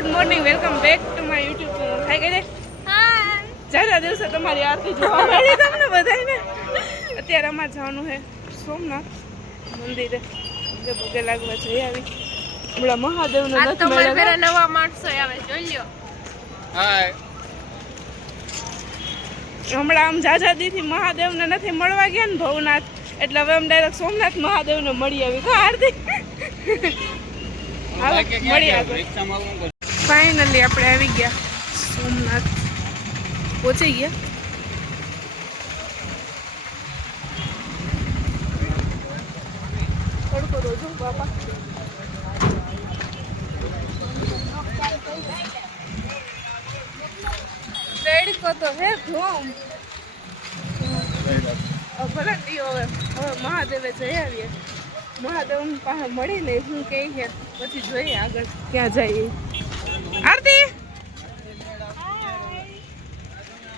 Good morning, welcome back to my YouTube channel. Hi ગઈ હા, જાજા દિવસે તમારી આરતી જોવા મળી તમને બધાને. અત્યારે અમારે જવાનું છે સોમનાથ મંદિરે, પગે લાગવા જઈ આવી. હમણાં મહાદેવનો નથી મળ્યો, નવા માણસો આવે જોઈ લ્યો. હાય, હમણાં આમ જાજાદીથી મહાદેવને નથી મળવા ગયા ને ભવનાથ, એટલે હવે અમે ડાયરેક્ટ સોમનાથ મહાદેવને મળી આવી. કો આરતી ફાઇનલી આપણે આવી ગયા સોમનાથ, પહોંચી ગયા. તડકો રોજો બાપા, તડકો તો હે ઘઉં. ભલે હવે મહાદેવે જઈ આવીએ, મહાદેવ પાસે મળીને શું કહે છે પછી જોઈએ આગળ ક્યાં જઈએ. આરતી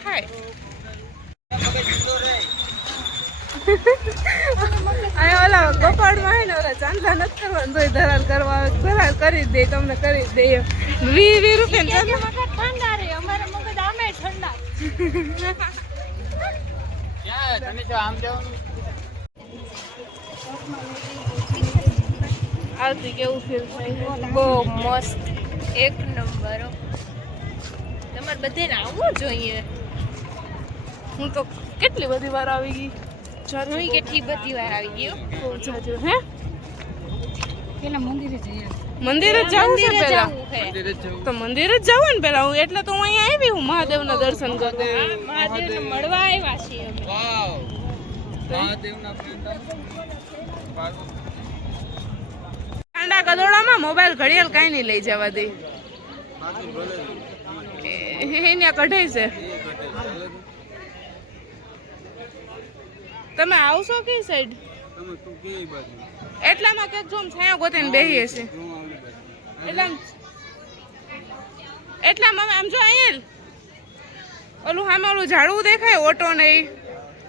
હાય, અહીંયા ઓલા ગોપાળમાં હે ને ઓલા ચાંદલા નથી કરવાનું, તોય ધરાલ કરવા આવે, ધરાલ કરી દે, તમને કરી દે. 20 રૂપિયા ઠંડા રે, અમારા મગજ આમે ઠંડા. તમે જો આમ જવાનું. આરતી કેવું ફીલ થાય? બહુ મસ્ત, એક નંબર. તમારે બધાને આવવું જોઈએ. હું તો કેટલી બધી વાર આવી ગઈ, હું કેટલી બધી વાર આવી ગયો. જાજો હે પેલા મંદિરે જઈએ, મંદિરે જ જવું છે પેલા, મંદિરે જ જવું. તો મંદિરે જ જવું ને પેલા. હું એટલે તો હું અહીંયા આવી, હું મહાદેવના દર્શન કરવા. મહાદેવને મળવા આવ્યા છીએ અમે. વાવ, મહાદેવના પ્રેમદાન પાર્વતી. કાંડા કદોડામાં મોબાઈલ ઘડિયાળ કાંઈ નહીં લઈ જવા દે, પાછું ભલે અહીંયા કઢાઈ છે. તમે આવશો કે સાઈડ? તમે તું કેવી બાજુ? એટલામાં ક્યાંક જોમ છાયા ગોતીને બેહીએ છે. હું આવડી બાજુ. એટલામાં આમ જો અહીંયા ઓલું સામે ઓલું ઝાડવું દેખાય ઓટો ને ઈ.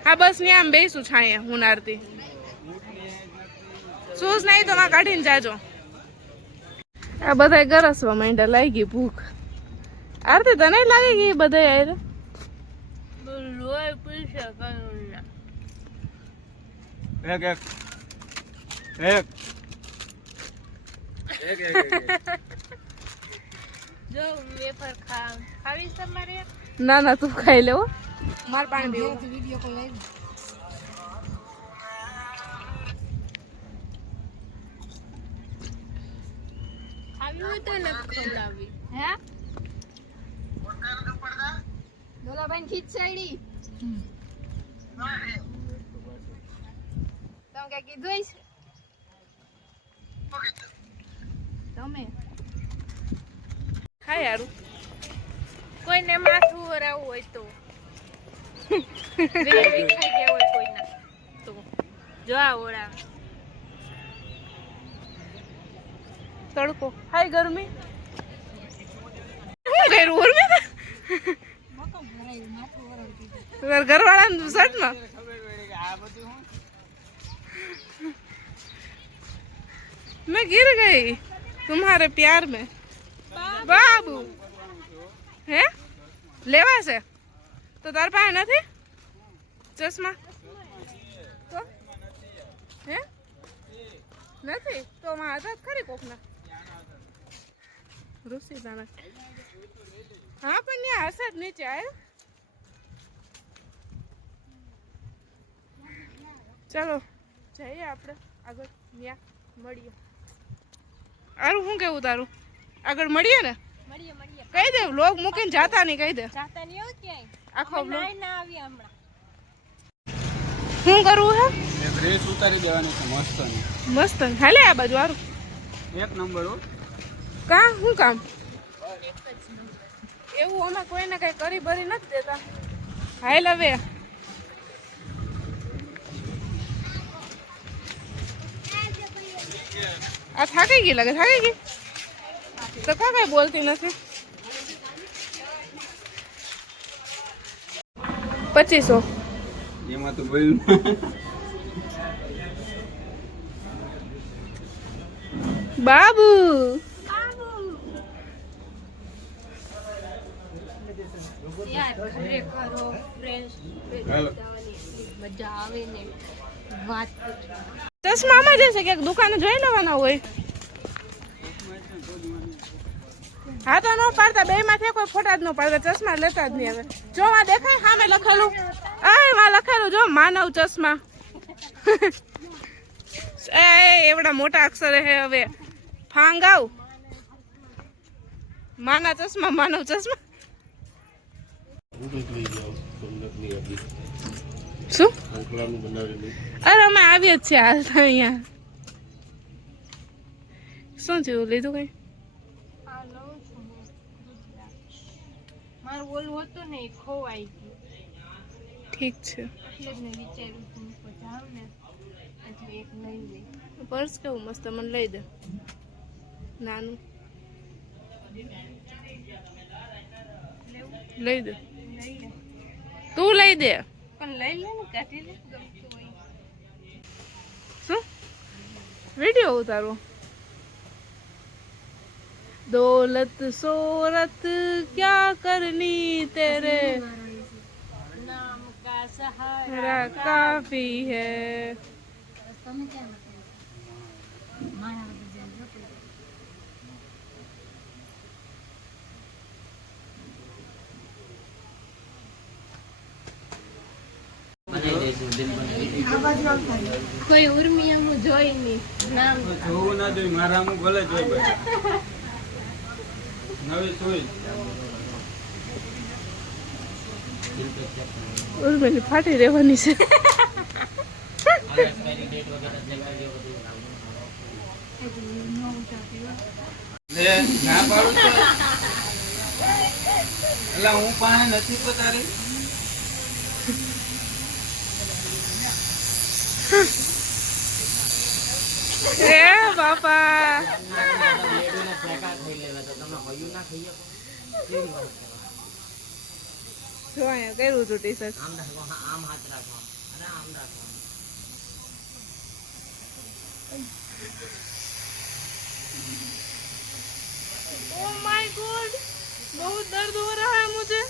હા બસ ને આમ બેસું છાયા હું આરતી. શૂઝ નહીં તો માં કાઢીને જાજો. આ બધાય ગરસવા માંડ્યા, લાગી ભૂખ. આરતી તને લાગી ગઈ બધાય આયરે? લોહી પીશે કનુના. એક એક એક એક એક જો વેફર ખાવીશ તમારે? ના ના તું ખાઈ લેવો, માર પાણી પીવું. વિડિયો કોલ લાવી. ખાવી હોય તો નથી ખવડાવી. હે દોલાભાઈ ખીચડી તમે કઈ કીધું છે? તમે હા યારું, કોઈને માથું વરાવું હોય તો ખાઈ ગયા હોય કોઈના તો જો આ ઓળા તડકો હાય ગરમી. શું કર્યું ઉર્મી? ઘરવાળા શર્ટમાં આ બધું હું मैं गिर गई तुम्हारे प्यार में बाबू. હે લેવા છે તો તાર પાસે નથી ચશ્મા? તો હે નથી તો મારા હતા ખરી કોકના ઋષિદાના. હા પણ ત્યાં હશે જ નીચે આવ્યો. ચાલો જઈએ આપણે આગળ, ત્યાં મળીએ. આરું શું કેવું તારું? આગળ મળીએ ને? મળીએ મળીએ. કહી દે વ્લોગ મૂકીને જાતા નહીં, કહી દે જાતા નહીં આવ ક્યાંય. આખો વ્લોગ. ના આવી હમણાં. શું કરવું હે? એક રેસ ઉતારી દેવાની છે મસ્ત ની. મસ્ત હાલે આ બાજુ આરું. એક નંબર હો. કા શું કામ એવું? અમે કોઈને કઈ કરી ભરી નથી દેતા. હાલ હવે આ થાકી ગઈ લાગે, થાકી ગઈ તો કા કઈ બોલતી નથી. 2500 એમાં તો બોલ. બાબુ યાર ખરેખર ફ્રેન્ડ્સ હાલો. મજા આવે ને વાત પૂછો. ચશ્મામાં જશે કે દુકાને જોઈ લેવાના હોય. હા તો ન પાડતા, બે માંથી કોઈ ફોટા જ ન પાડતા, ચશ્મા લેતા જ નહીં હવે. જો આ દેખાય સામે લખેલું, માં લખેલું જો માનવ ચશ્મા. એ એવડા મોટા અક્ષરે હે હવે ફાંગાવ માના ચશ્મા, માનવ ચશ્મા. શું? અરે અમે આવીએ જ છીએ હાલ તો અહીંયા. શું થયું, લીધું કઈ? આ લઉં છું મારું ઓલું હતું ને એ ખોવાઈ ગયું, ઠીક છે. એટલે જ મેં વિચાર્યું કે હું જાઉં ને એટલે એક લઈ લઈ. પર્સ કેવું મસ્ત, મને લઈ દે નાનું, લઈ દે. લઈ લે તું લઈ દે. પણ લઈ લે ને, કાઢી લે ગમતું હોય. શું વિડીયો ઉતારો? દौलत शोहरत क्या करनी तेरे નામ કા સહારા मेरा काफी है. તમે ક્યાં મારા બધા કોઈ ઉર્મિયાનું જોઈ નહીં નામ જોવું ના જોઈએ, મારા આમ ભલે જોઈ ભાઈ. નવી સુઈ ઉર્મિની ફાટી રહેવાની છે. લે ના પાડું તો એટલે હું પાસે નથી પતારી. એ બાપા, જો અહીંયા કર્યું હતું T shirt. Oh my God, बहुत दर्द हो रहा है मुझे.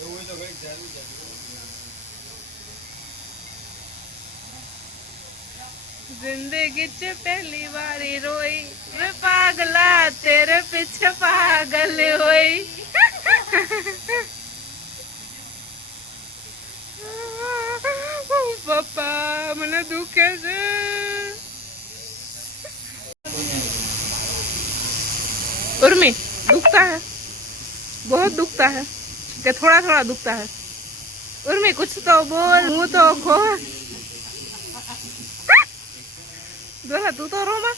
એવું હોય તો કઈક જારું જારું. जिंदगी च पहली बारी रोई वे पागला तेरे पीछे पागल होई. पप्पा મને દુખે છે. उर्मी दुखता है, बहुत दुखता है कि थोड़ा थोड़ा दुखता है? उर्मी कुछ तो बोल, मुंह तो खोल. દોરા તું તો રોમાં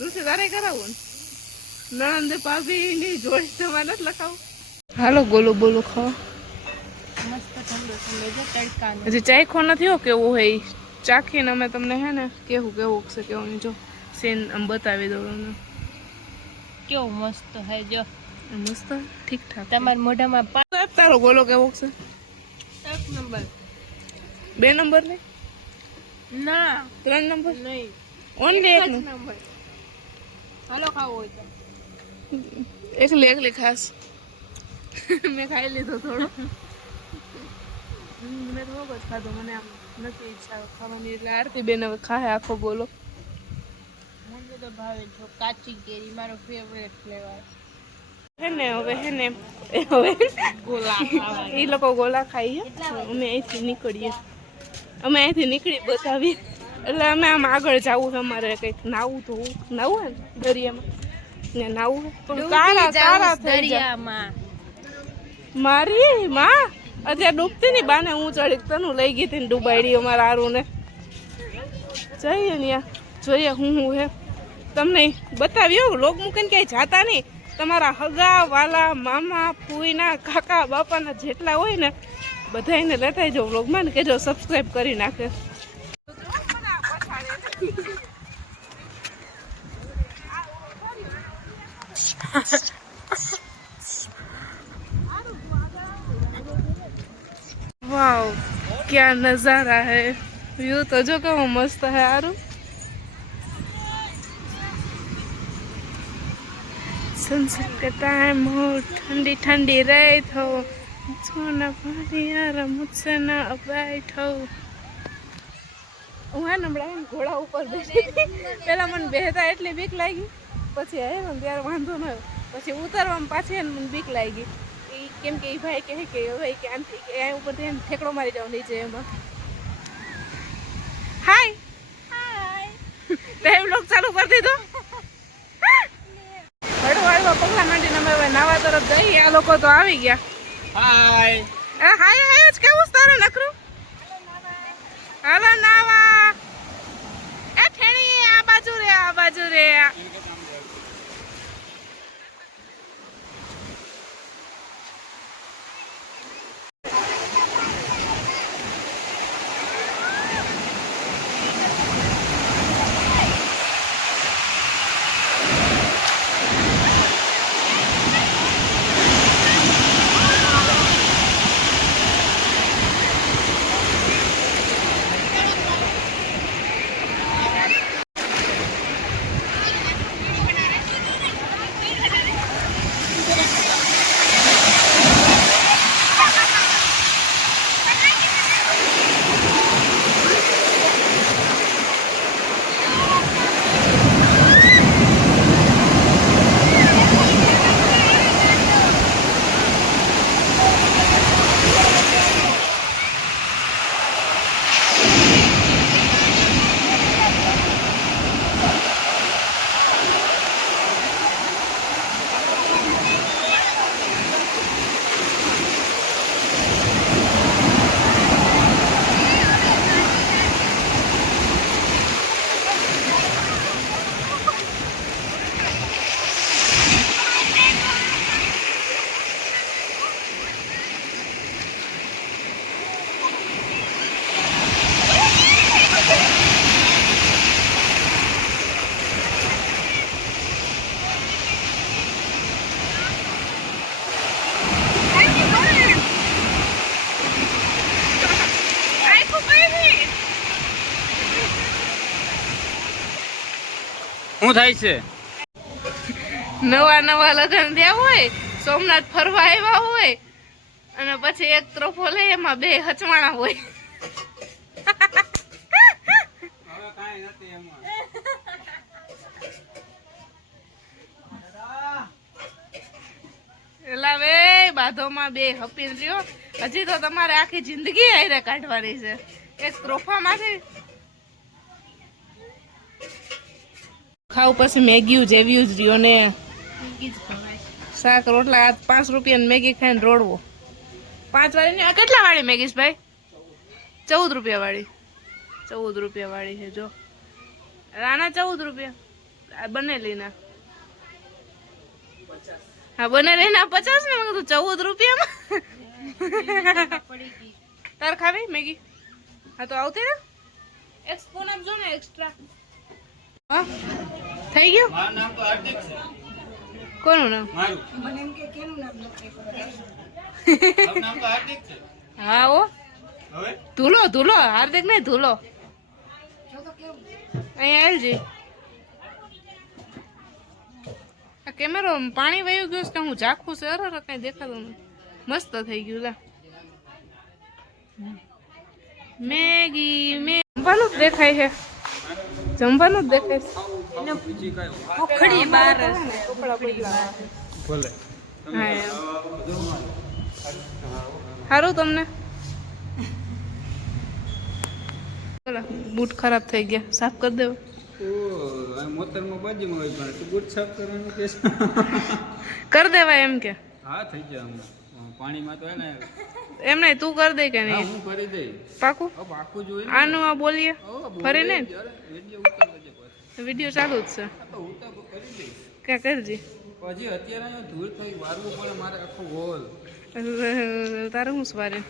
ઋષિ તારે કરાવું ને નણંદ ભાભી ની જોડી તમારે નથી લખાવું. હાલો ગોલો બોલો ખાવા. મસ્ત ઠંડો ઠંડો છે તડકાનો. હજી ચાખો નથી હો કેવું હોય ઈ. ચાખીને અમે તમને હે ને કેવું કેવું છે કેવું નહીં. જો સીન આમ બતાવી દઉં તમને. કેવો મસ્ત હે જો, મસ્ત ઠીક ઠાક. તમારા મોઢામાં તારો ગોલો કેવો છે? 1 નંબર. 2 નંબર ને ના 3 નંબર નહીં, ઓનલી 1 નંબર. હાલો ખાવો હોય તો એકલી એકલી ખાસ. મેં ખાઈ લીધો થોડો. મેં થોડોક જ ખાધો, મને આમ નથી ઈચ્છા ખાવાની. એટલે આરતી બેન હવે ખાય આખો ગોલો. મને તો ભાવે જો કાચી કેરી મારો ફેવરેટ ફ્લેવર. હે ને હવે હવે ગોલા ખાવા એ લોકો ગોલા ખાઈએ, અમે અહીંથી નીકળીએ. અમે અહીંથી નીકળી બતાવીએ એટલે અમે આમ આગળ જવું છે. અમારે કંઈક નાવું ધોવું, નાવું હે ને દરિયામાં ને નાવું હે. પણ કાળા કાળા થઈ જાય. દરિયામાં મારી માં અત્યારે ડૂબતી ની બાને હું ચડી તનું લઈ ગઈ હતી ને ડૂબાડી અમારા હારું ને. જઈએ ને જોઈએ હું હે તમને બતાવ્યો. લોક મૂકીને ક્યાંય જાતા નહીં. તમારા હગા વાલા મામા ફૂઈના કાકા બાપાના જેટલા હોય ને બધાને લેતા જાઓ વ્લોગમાં ને કેજો સબસ્ક્રાઈબ કરી નાખે. वाओ क्या नजारा है. व्यू तो जो केવો મસ્ત है. આરું सनसेट का टाइम हो, ठंडी ठंडी रात हो, सोना पानी यार मुझसे ना बैठो। હું હે ને હમણાં ઘોડા ઉપર બેઠી પહેલાં મને બેહતા એટલી બીક લાગી, પછી આવ્યો ને ત્યારે વાંધો ન આવ્યો, પછી ઉતરવામાં પાછી એને મને બીક લાગી એ કેમ કે એ ભાઈ કહે કે હવે કે આનથી કે આ ઉપરથી એને ઠેકડો મારી જાવ નીચે એમાં. હાય હાય ટાઈમ લોક ચાલુ કરી દીધો. હળવા હળવા પગલા માંડીને અમે હવે નાવા તરફ જઈએ. આ લોકો તો આવી ગયા. હાય હાય હાય જ કેવું તારું નકરું. હાલો નાવા. એ ઠેણી આ બાજુ રે, આ બાજુ રે. શું થાય છે? નવા નવા લગ્ન થયા હોય, સોમનાથ ફરવા આવ્યા હોય અને પછી એક ત્રોફો લઈ એમાં બે હચવાણા હોય. હવે કાંઈ નથી એમાં. એલા વે બાધોમાં બે હપીને રહ્યો. હજી તો તમારે આખી જિંદગી આયરે કાઢવાની છે એક ત્રોફામાંથી. ખાવ પછી મેગી જેવી જ રહ્યો ને. શાક રોટલા 5 રૂપિયાની મેગી ખાઈને રોડવો. 5 વાળી આ કેટલા વાળી મેગીસ ભાઈ? 14 રૂપિયા વાળી. 14 રૂપિયા વાળી છે જો. રાણા 14 રૂપિયા. બનેલી ના હા બનેલી ના 50 ને. મેં કીધું 14 રૂપિયામાં. તાર ખાવી મેગી? હા તો આવતી ને એક સ્પૂન આપજો ને એક્સ્ટ્રા. હા થઈ ગયું. મારું નામ તો હાર્દિક છે. કોનું નામ? મારું. મારું નામ તો હાર્દિક છે. હા ઓ હવે ધૂલો ધૂલો હાર્દિક નહીં ધૂલો. અહીંયા એલજી આ કેમેરો પાણી વયું ગયું કે હું ઝાખું છે? અરે કઈ દેખાતું નથી. મસ્ત થઈ ગયું લા. મેગી જમવાનું જ દેખાય છે. જમવાનું જ દેખાય છે. બીજી કાંઈ ઉખડી બાર ભલે. હા એમ. સારું તમને. બોલો બૂટ ખરાબ થઈ ગયા, સાફ કરી દેવો. મોતરમાં બાજુમાં હોય પણ તું બૂટ સાફ કરવાનું કે છે? કરી દેવાય એમ કે? હા થઈ જાય હમણાં. પાણીમાં તો હે ને. એમ નહીં તું કરી દે કે હા નહીં? હું કરી દઈશ. પાકું? હવે પાકું જોઈએ. આનું આ બોલીએ ફરી ને વિડીયો ઉતાર દેજે પછી. વિડીયો ચાલુ જ છે. આ તો ઉતાર કરી દઈશ. ક્યાં કરજી. પછી અત્યારે અહીંયા ધૂળ થઈ વારવું પડે મારે આખો ગોલ. તારે હું સવારે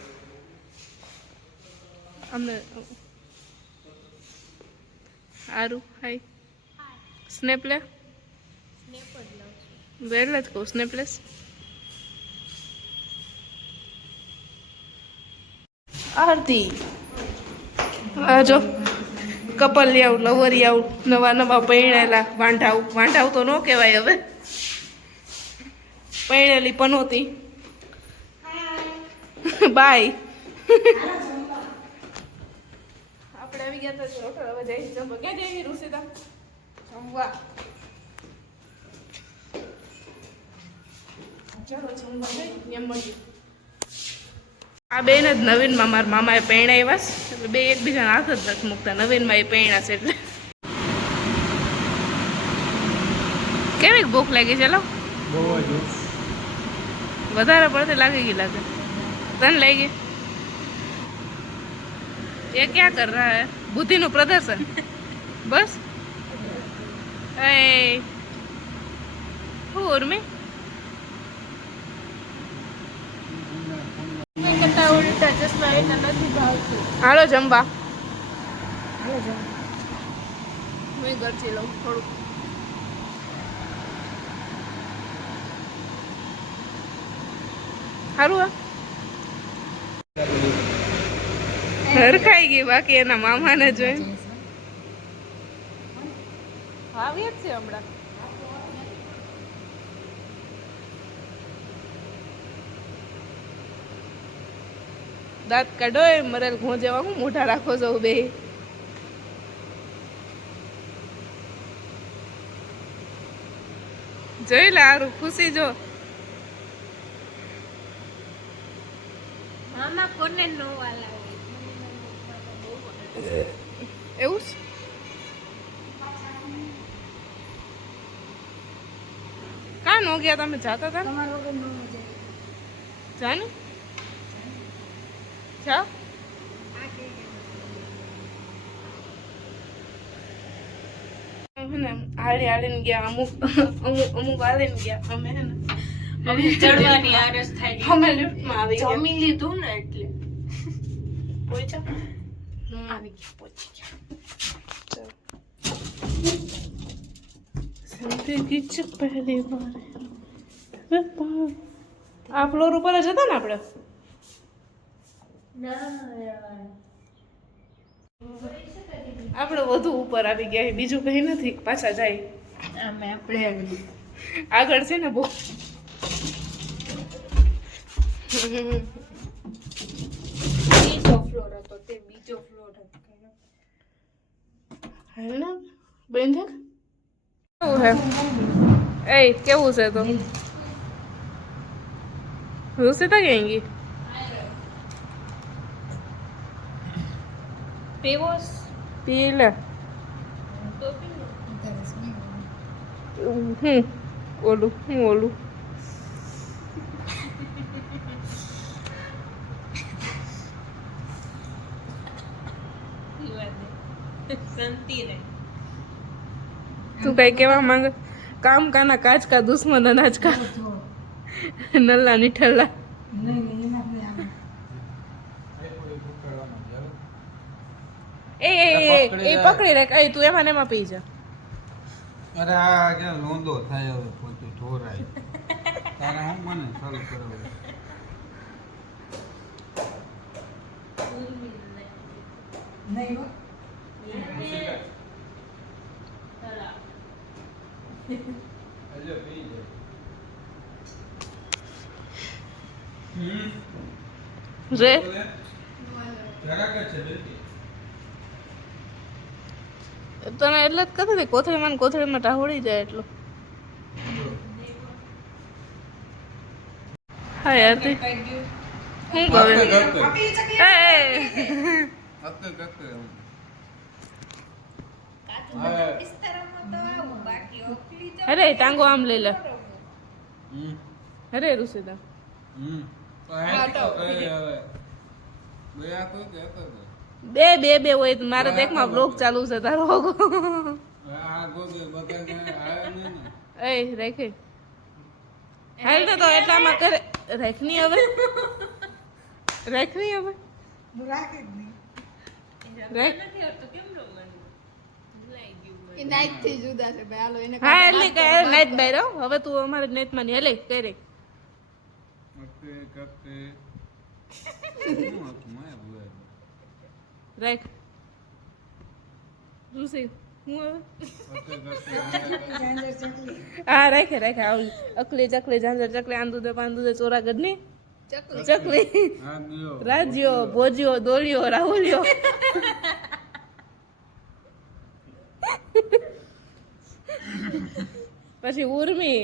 અમને સારું. હાય સ્નેપ લે. એટલે જ કહું સ્નેપ લેસ. આરતી આ જો કપલ આવું લવરી આવું નવા નવા પૈણેલા વાંઢાવ. વાંઢાવ તો ન કહેવાય હવે. પૈણેલી પનોતી બાય. આપણે આવી ગયા તો હોટલ હવે જઈ જમવા. ક્યાં જઈએ ઋષિતા? જમવા. ચાલો જમવા જઈએ એમ મળીએ. આ બેન જ નવીનમાં મારા મામાએ પૈણાવ્યા છે એટલે બે એકબીજાના હાથ જ નથી મૂકતા. નવીનમાં એ પૈણા છે એટલે. કેવી ભૂખ લાગી? ચાલો બહુ જ વધારે પડતી લાગી ગઈ લાગે. તને લાગી? ये क्या कर रहा है? बुद्धि નું પ્રદર્શન બસ. એ હું ઉર્મી મેં કરતા ઉલટા ચશ્મા એના નથી ભાવતું. હાલો જમવા. હું ઘરથી લઉં થોડુંક. સારું હરખાઈ ગઈ. બાકી એના મામાને જોઈ આવી જ છે હમણાં. દાંત કાઢો એ મરેલ ઘો જેવા હું મોઢા રાખો છો બે. જોઈ લે હારું ખુશી જો. મામા કોને નો વાલા એવું છે? કાં નો ગયા તમે? જાતા હતા તમારો વગર નો મજા. જાને જાઓ. હાલી હાલીને ગયા અમુક અમુક હાલીને ગયા. અમે હે ને ચડવાની આરસ થાય. અમે લિફ્ટમાં આવી ગયા. જમી લીધું ને એટલે પહોંચ્યા? આવી ગયા, પહોંચી ગયા. जिंदगी च पहली बार આ ફ્લોર ઉપર જ હતા ને આપણે? આપણે વધુ ઉપર આવી ગયા. બીજું કઈ નથી. પાછા જાય આપણે આગળ છે ને બહુ. બીજો ફ્લોર હતો તે બીજો ફ્લોર હતો. હાલ ને બેન છે કેવું છે? એ કેવું છે તો? ઋષિતા ક્યાં ગઈ? પેવોસ પી લે. તો પી ઓલું હું ઓલું સંતી રે. તું કઈ કેવા માંગે? કામ કાના કાચ કા દુશ્મન અનાજ કા નલ્લા નિઠલ્લા. એ પકડી રાખ. એ તું એમાં ને એમાં પી જા. અરે આ કે લોંદો થાય હવે પોતે ઢોરાય. તારે હું મને ચાલુ કરાવું. રે તને એટલે જ કહેતી હતી કોથળીમાં ટાહોળી જાય એટલો. હા યાર તે હું કહે અરે ટાંગો આમ લઈ લે. અરે ઋષિતા બે બે બે હોય. મારે દેખમાં બ્લોગ ચાલુ છે તારો. એ રાખે હાલ ને તો એટલામાં કરે. રાખની હવે રાખની હવે રાખ. હા એટલે કે નાઈટ બાય હવે તું અમારે નેટમાં નહીં. હેલે કઈ રે રાખ. ઋષિ હું ઝાંઝર ચકલી. હા રાખે રાખે આવી અકલી ચકલી ઝાંઝર ચકલી આંદુ દે પાંદુ દે ચોરાગઢની ચકલી આગ્યો. રાજ્યો ભોજ્યો દોળ્યો રાહુલ્યો પછી ઉર્મી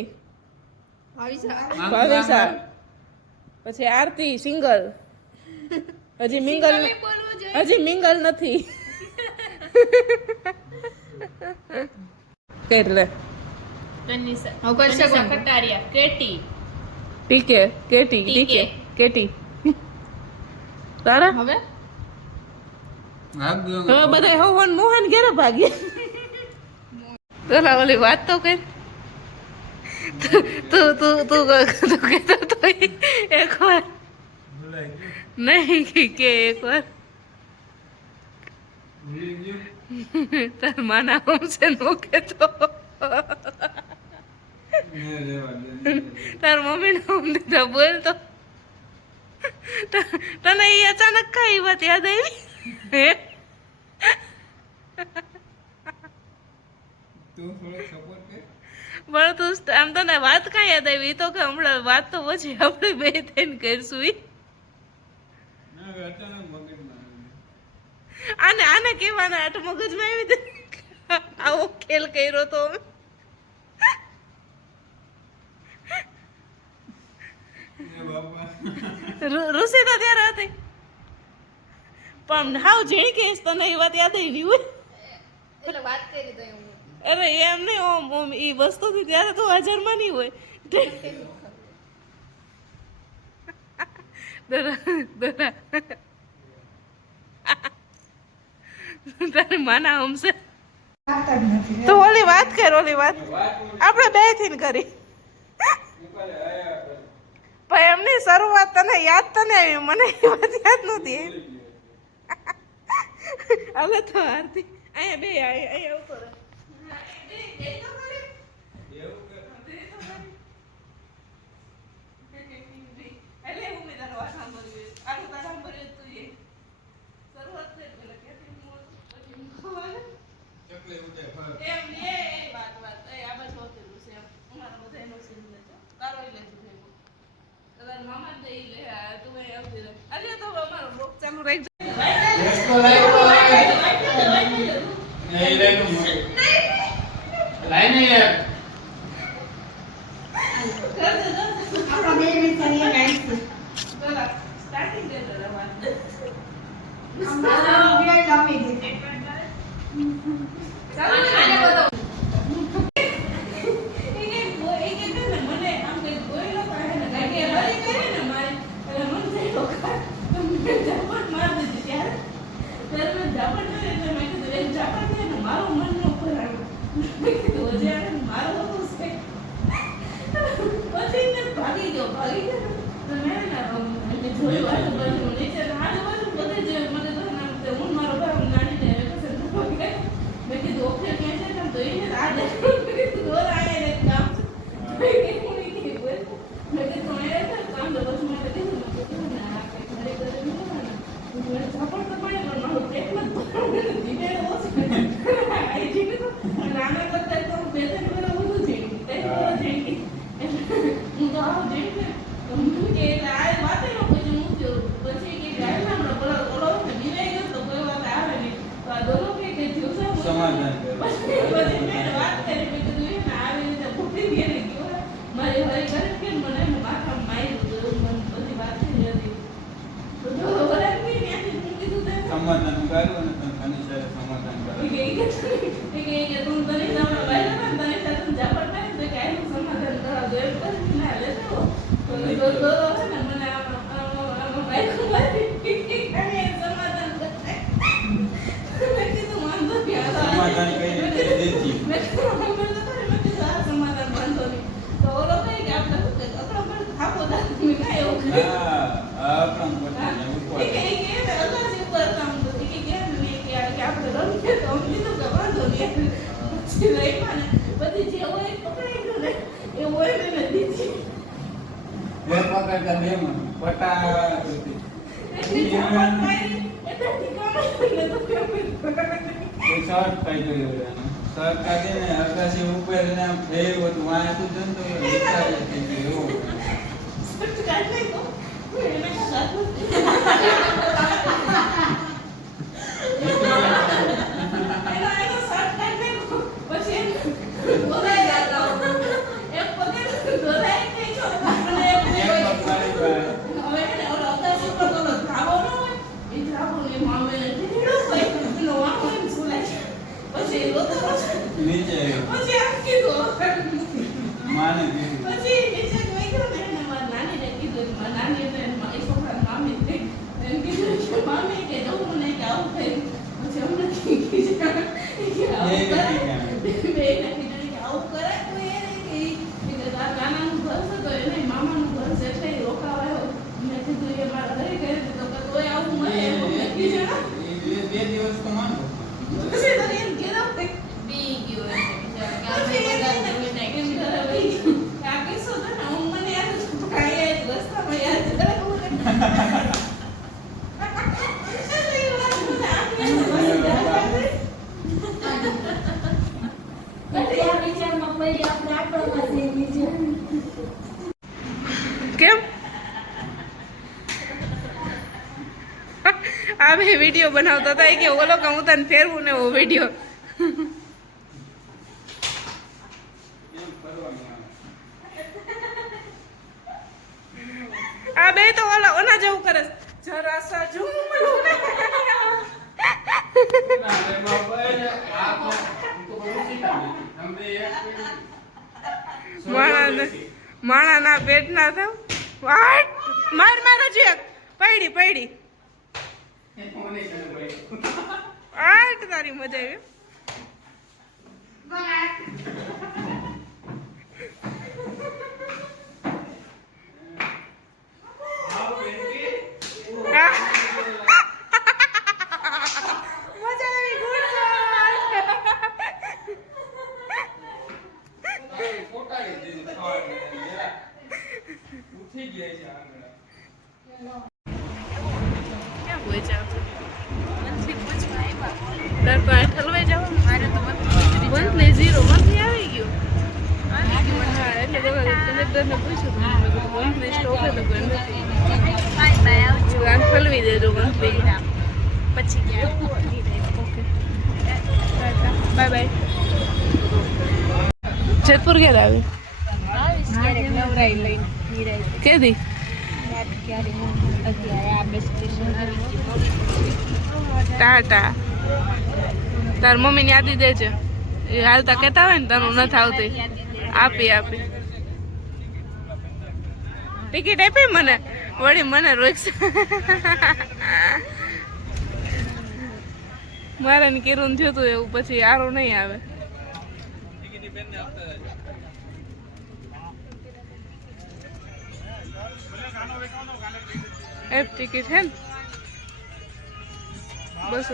ભાવિસા પછી આરતી સિંગલ હજી મિંગલ નથી એટલે Kanisha Kataria KT TK KT TK KT તારા હવે આગ્યો. હવે બધા હવન મોહન ઘેરે ભાગ્યા પેલા ઓલી વાત તો કર તું કહેતો તો એક વાર ભૂલાઈ ગયું. નહીં કે એક વાર ભૂલી ગયું. તાર માના હમશે નો કહેતો ને રહેવા દે. તાર મમ્મી ને હમ દીધા બોલતો તને એ અચાનક કઈ વાત યાદ આવી હે તું થોડોક સપોર્ટ કર. પણ તું આમ તને વાત કાંઈ યાદ આવી ઈ તો કે હમણાં વાત તો પછી આપણે બે થઈને કરશું ઈ ના હવે અચાનક મગજમાં આવી. આને કેવાના આટ મગજમાં આવી હતી આવો ખેલ કર્યો તો અમે. એ બાપા. રુસી તો ત્યારે હતી પણ હાવ ઝીણી કહીશ તને એ વાત યાદ આવી હોય એટલે વાત કરી તો એવું અરે એમ નહીં ઓમ એ વસ્તુથી ત્યારે તો હાજરમાં નહીં હોય તારે માના હમશે તો ઓલી વાત કર ઓલી વાત આપણે બે થઈને કરી પણ એમની શરૂઆત તને યાદ તને આવી મને એ વાત યાદ નહોતી હવે તો આરતી અહીંયા બે અહીંયા આવતો રહે ચકલી ઉડે ફરક. ચાલુ રહી રેસ્કો લાવ્યો હોય. એ લઈને મૂકે. લાઈને યાર. આપણા બે મિત્ર એક આઈસી સ્ટાર્ટિંગ દે અમારા બે ગમી દે આને બતાવો સમાધાન સમાધાન કર્યું અને તને કનિષાએ સમાધાન કર્યું. સમાધાન કઈ રીતે દેતી. હા આપણા બે પકડતા બે માં પટા કરતી. એ શોર્ટ થઈ ગયો એને. કાઢી ને આકાશી ઉપર ને આમ ફેરવું હતું વાયા તું જન તો વિચારે થઈ ગયું એવું નીચે માને બે દિવસ તો માનો કેમ આ બે વિડીયો બનાવતા હતા કે ઓલો કે હું તને ફેરવું ને એવો વિડીયો આ બે તો ઓના જેવું કરે જરા સા માણાના પેટ ના થાવ વાટ માર હજી એક પડી આટ તારી મજા આવી ઠલવાઈ જાવ મારે તો 130 1 આવી ગયો એટલે પૂછ્યું સ્ટોક હતો ઠલવી દેજો પછી બાય બાય જેતપુર ક્યારે આવી કેદી ટાટા તાર મમ્મી ની યાદી દેજે એ હાલતા કેતા હોય ને તારું નથી આવતી આપી ટિકિટ આપી મને વળી મને રોજ મારે ને કિરણ થયું હતું એવું પછી આરું નહીં આવે એપ ટિકિટ હે ને બસ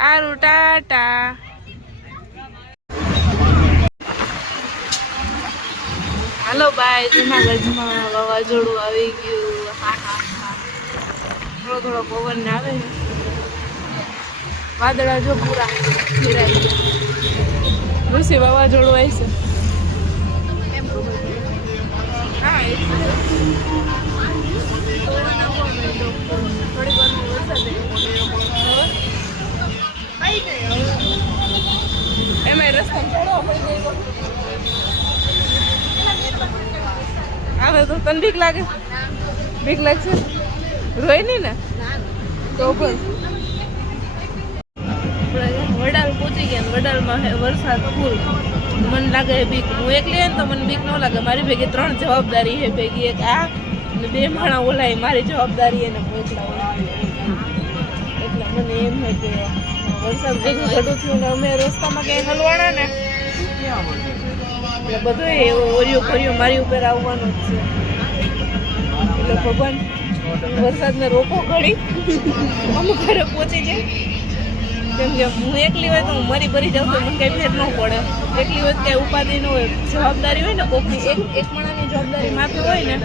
આરું ટાટા હાલો બાય જૂનાગઢમાં વાવાઝોડું આવી ગયું થોડો પવન ને આવે વાદળા જો પૂરા ફેરાઈ ગયા ઋષિ વાવાઝોડું આવશે હા થોડી વાર વરસાદ એમાં રસ્તા ચડવા પડી ગયો આવે તો તને બીક લાગે લાગશે રોય નહીં ને તો પણ વડાલ પહોંચી ગયા વડાલમાં વરસાદ ફૂલ મને લાગે બીક હું એકલી ને તો મને બીક ન લાગે મારી ભેગી 3 જવાબદારી છે ભેગી એક આ ને 2 માણા ઓલાય મારી જવાબદારી એને પહોંચલા એટલે મને એમ છે કે વરસાદ બધું ઘટું થયું ને અમે રસ્તામાં ક્યાંય હલવાના ને એટલે બધું એવો ઓરિયો મારી ઉપર આવવાનું જ છે એટલે ભગવાન વરસાદને રોકો ઘડી અમુક ઘરે પહોંચી જાય કેમ કે હું એકલી હોય તો હું મરી ભરી જાઉં તો મને કંઈ ફેર ન પડે એકલી હોય કંઈ ઉપાધિ ન હોય જવાબદારી હોય ને કોકની એક માણસની જવાબદારી માથે હોય ને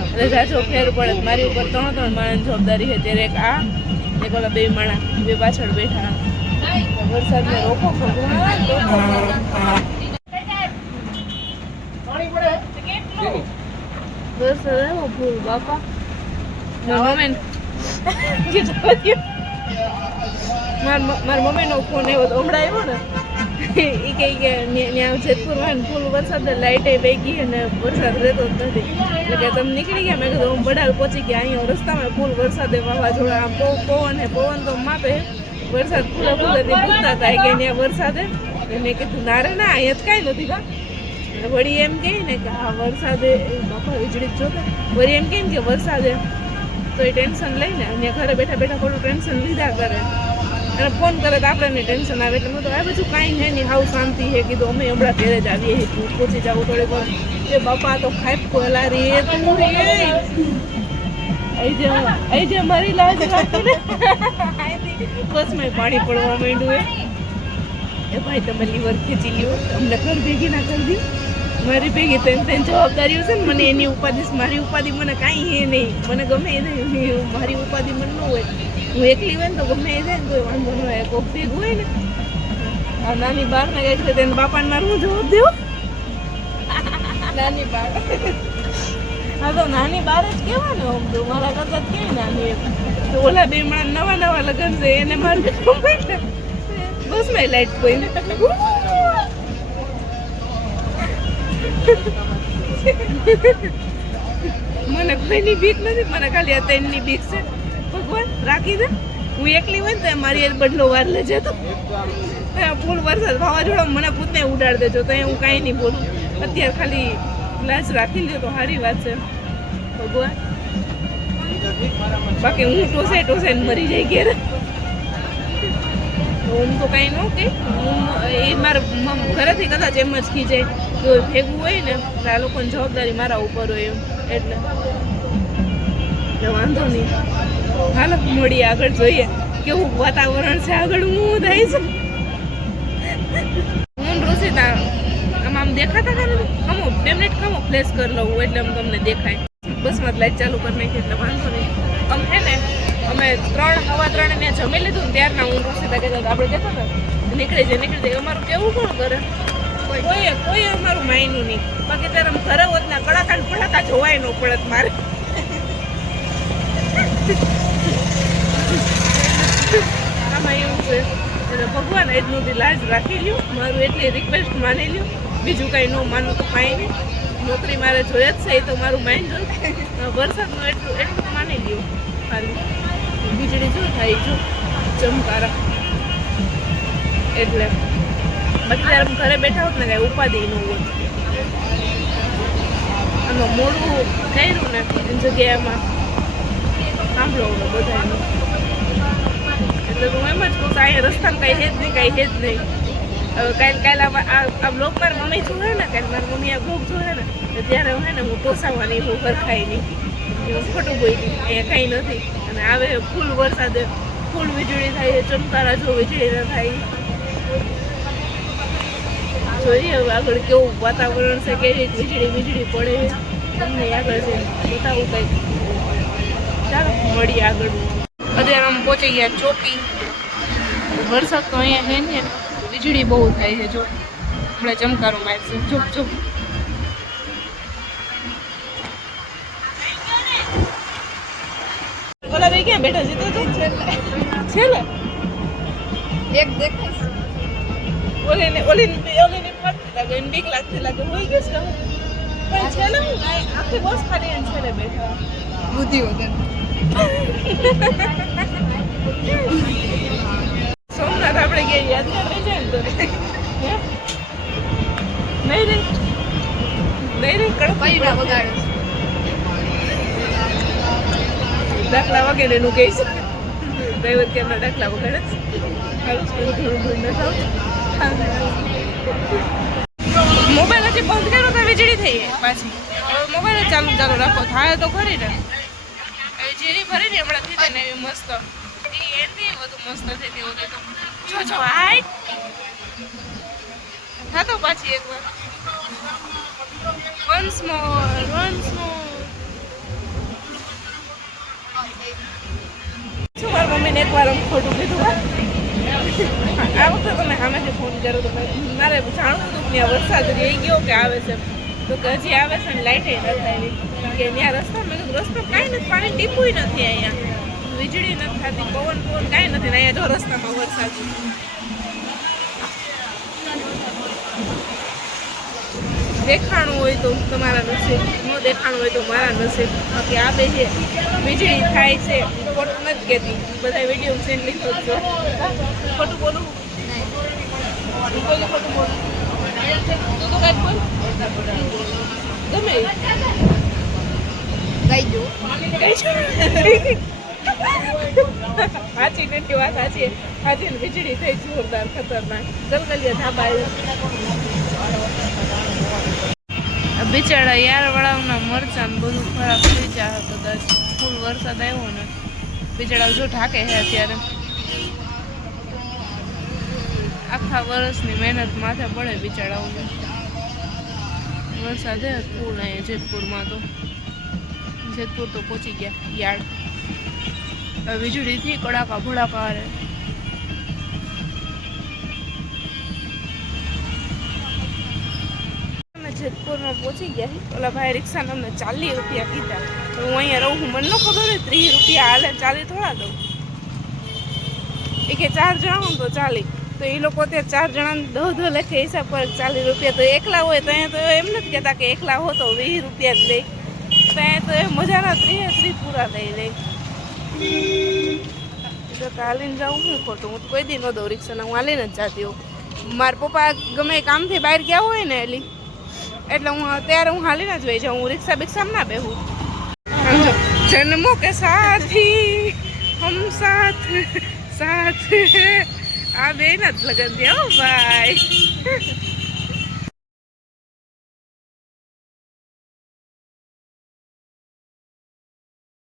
એટલે જાજો ફેર પડે મારી ઉપર 3 માણસની જવાબદારી છે ત્યારે એક આ એક ઓલા 2 માણસ 2 પાછળ બેઠા વરસાદને રોકો ભગવાન બસ હવે ભૂલ બાપા મારા મમ્મીનો ફોન એવો તો હમણાં આવ્યો ને એ કહે કે ત્યાં જેતપુરમાં ફૂલ વરસાદ લાઇટે પૈકી અને વરસાદ રહેતો જ નથી એટલે કે તમે નીકળી ગયા મેં કીધું હું બડાલ પહોંચી ગયા અહીંયા રસ્તામાં ફૂલ વરસાદે વાવાઝોડા આમ પવન તો માપે વરસાદ પૂરા પૂરેથી પૂછતા હતા કે ત્યાં વરસાદે મેં કીધું ના રે ના અહીંયા જ કાંઈ નથી કા વળી એમ કહે ને કે હા વરસાદે બાપા વીજળી જ જોતા વળી એમ કહે ને કે વરસાદે તો એ ટેન્શન લઈને અહીંયા ઘરે બેઠા બેઠા થોડું ટેન્શન લીધા કરે અને ફોન કરે તો આપણને ટેન્શન આવે એટલે મેં તો આ બધું કાંઈ છે નહીં હાવ શાંતિ છે કીધું અમે હમણાં ઘરે જ આવીએ છીએ પહોંચી જાવ થોડીક વાર એ બાપા તો ખાઈ કોલા રે તું અહીં જે મારી લાજ રાખી ને બસ મેં પાણી પડવા માંડ્યું એ ભાઈ તમે લીવર ખેંચી લ્યો અમને ઘર ભેગી ના કરી દઉં મારી ભેગી તેમ જવાબદારીઓ છે ને મને એની ઉપાધિ મારી ઉપાધિ મને કાંઈ એ નહીં મને ગમે એ નહીં મારી ઉપાધિ મને ન હોય હું એકલી હોય ને તો ગમે એ થાય ને કોઈ વાંધો ન હોય કોક ભેગું હોય ને આ નાની બાર ને કઈ છે તેને બાપાને મારું હું જવાબ દેવું નાની બાર હા તો નાની બાર જ કેવા ને આમ તો મારા કરતા જ કેવી નાની તો ઓલા બે નવા નવા લગ્ન છે એને મારું બસ મેં લાઈટ કોઈ મને કોઈની બીક નથી મને ખાલી આ તેની બીક છે ભગવાન રાખી દે હું એકલી હોય ને તો મારી એ બદલો વાર લેજે તો ફૂલ વરસાદ વાવાઝોડા મને પૂતને ઉડાડી દેજો તો હું કાંઈ નહીં બોલું અત્યારે ખાલી ગ્લાસ રાખી લ્યો તો સારી વાત છે ભગવાન બાકી હું ટોસે ને મરી જાય ઘેર હું તો કાંઈ ન કે એ મારા ઘરેથી કદાચ એમ જ ખીજાય તો ભેગું હોય ને આ લોકોની જવાબદારી મારા ઉપર હોય એમ એટલે વાંધો નહીં હાલો મળીએ આગળ જોઈએ કેવું વાતાવરણ છે આગળ હું થાય છે હું રોશિતા આમ દેખાતા કરે ને ખમો 2 મિનિટ ખમો ફ્લેશ કરી લઉં એટલે આમ તમને દેખાય બસમાં લાઈટ ચાલુ કરી નાખી એટલે વાંધો નહીં આમ છે ને અમે 3:15 ને જમી લીધું ને ત્યારના હું રોશિતા કહેતા આપણે કહેતા હતા નીકળી જાય અમારું કેવું કોણ કરે કોઈ અમારું માયનું નહીં બાકી ત્યારે ઘરે હોત ને કડાકા પડાકા જોવાય ન પડત મારે આમાં એવું છે એટલે ભગવાન એટલું લાજ રાખી લ્યો મારું એટલી રિક્વેસ્ટ માની લ્યો બીજું કાંઈ ન માનું તો કાંઈ નહીં નોકરી મારે જોઈએ જ છે એ તો મારું માઇન્ડ હોય વરસાદનું એટલું માની લ્યો ખાલી વીજળી જો થાય જો ચમકારા એટલે બાકી ત્યારે ઘરે બેઠા હોત ને કાંઈ ઉપાધિ ન હોત આમાં મોડું કર્યું ને એની જગ્યાએમાં સાંભળો બધાનું એટલે હું એમ જ કહું કે અહીંયા રસ્તામાં કાંઈ હે જ નહીં હવે કાલે આ બ્લોગ મારી મમ્મી જોવે ને કાલે મારી મમ્મી આ બ્લોગ જોવે ને ત્યારે હે ને હું ટોસાવાની હું વરખાઈ નહીં હું ખોટું બોલી અહીંયા કાંઈ નથી અને આવે ફૂલ વરસાદે ફૂલ વીજળી થાય ચમકારા જો વીજળી ના થાય જોઈએ હવે આગળ કેવું વાતાવરણ છે કેવી વીજળી પડે તમને આગળ છે બતાવું કંઈક ચાલો મળીએ આગળ અત્યારે આમ પહોંચી ગયા ચોકી વરસાદ તો અહીંયા છે ને વીજળી બહુ થાય છે જો હમણાં ચમકારો મારશે ચૂપ ચૂપ ઓલા ભાઈ ક્યાં બેઠા છે તો છેલ્લે એક દેખાય ઓલીને પડતી લાગે એને બીક લાગતી લાગે હોય ગયું છે પણ છે ને આખી બસ ખાલી એને છે ને બેઠા બુદ્ધિ વગર સોમનાથ આપણે ગયા યાદગાર રહી જાય ને તો નહીં રે કડપાઈ વગાડે દાખલા વગેરે એનું કહે છે ડ્રાઈવર કેમના દાખલા વગાડે મોબાઈલ હજી બંધ કર્યો તો વીજળી થઈ પાછી હવે મોબાઈલ જ ચાલુ રાખો થાય તો ખરી ને વીજળી ભરી ને હમણાં થઈ જાય ને એવી મસ્ત એથી વધુ મસ્ત થઈ એવું તો જો હાઈ થાતો પાછી એકવાર વન્સ મોર શું મારી મમ્મીને એકવાર ખોટું કીધું આ વખતે તમે સામેથી ફોન કર્યો તો મારે જાણવું હતું કે ત્યાં વરસાદ રહી ગયો કે આવે છે તો કે હજી આવે છે ને લાઇટે નથી આવી કે ત્યાં રસ્તા મેં કીધું રસ્તો કાંઈ નથી પાણી ટીપુય નથી અહીંયા વીજળી નથી થતી પવન કાંઈ નથી ને અહીંયા જો રસ્તામાં વરસાદ દેખાણું હોય તો તમારા નસીબ ન દેખાણું હોય તો મારા નસીબ બાકી આ બે છે વીજળી થાય છે ખોટું નથી કહેતી બધા વિડીયો સીન લીધો છો ખોટું બોલું ખોટું બોલું તું તો કાંઈક બોલ ગમે સાચી નથી વાત સાચી સાચી વીજળી થઈ જોરદાર ખતરનાક ગલગલિયા ધાબા બિચારા યાર વળાવના મરચાં બધું ખરાબ થઈ જાય કદાચ ફૂલ વરસાદ આવ્યો ને બિચારા જો ઢાકે છે અત્યારે આખા વર્ષની મહેનત માથે પડે બિચારાઓને વરસાદ હે ફૂલ અહીંયા જેતપુરમાં તો જેતપુર તો પહોંચી ગયા યાર્ડ વીજળીથી કડાકા ભડાકા રે જેતપુરમાં પહોંચી ગયા ઓલા ભાઈ રિક્ષાને અમને 40 રૂપિયા કીધા તો હું અહીંયા રહું મને ન ખબર હોય 30 રૂપિયા હાલે 40 થોડા દઉં એ કે 4 જણા હોય તો 40 તો એ લોકો ત્યાં 4 જણાને 10 લેખે હિસાબ પર 40 રૂપિયા તો એકલા હોય તો અહીંયા તો એમ નથી કહેતા કે એકલા હો તો 20 રૂપિયા જ લે તો અહીંયા તો એ મજાના 30 પૂરા લઈ લે તો હાલીને જાઉં શું ખોટું હું તો કોઈ દી ન દઉં રિક્ષાને હું હાલીને જ જાતી હોઉં મારા પપ્પા ગમે કામથી બહાર ગયા હોય ને એટલે હું ત્યારે હું હાલીને જ વહી જાઉં હું રિક્ષા બિક્ષામાં ના બેહું સમજો જન્મો કે સાથી હમ સાથ સાથ આ બે ના જ લગન થયા હો ભાઈ